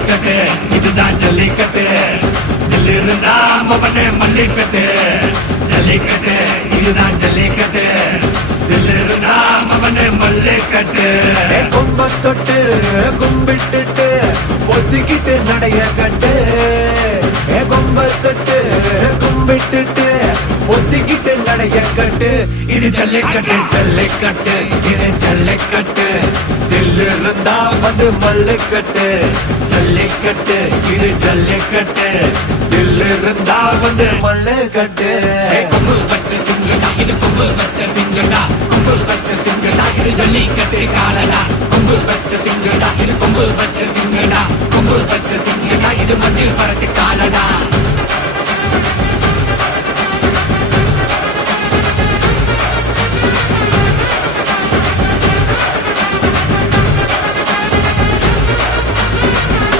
ஜல்லிக்கட்டு இதுதான் ஜல்லிக்கட்டு தில்லு இருந்தா மவனே மல்லிக்கட்டு ஜல்லிக்கட்டு இதுதான் ஜல்லிக்கட்டு தில்லு இருந்தா மவனே மல்லிக்கட்டு கும்ப தொட்டு கும்பிட்டுட்டு ஒத்திக்கிட்டு நடைய கட்டு கும்ப தொட்டு கும்பிட்டுட்டு ஒத்திக்கிட்டு நடைய கட்டு இது ஜல்லிக்கட்டு ஜல்லிக்கட்டு இது ஜல்லிக்கட்டு தில்லு இருந்தா வந்து மல்லுக்கட்டு ஜல்லிக்கட்டு இது ஜல்லிக்கட்டு தில்லு இருந்தா வந்து மல்லுக்கட்டு கொம்பு வச்ச சிங்கடா இது கொம்பு வச்ச சிங்கடா கொம்பு வச்ச சிங்கடா இது ஜல்லிக்கட்டு காலடா கொம்பு வச்ச சிங்கடா இது கொம்பு வச்ச சிங்கடா கொம்பு வச்ச சிங்கடா இது மஞ்சள் பரட்டு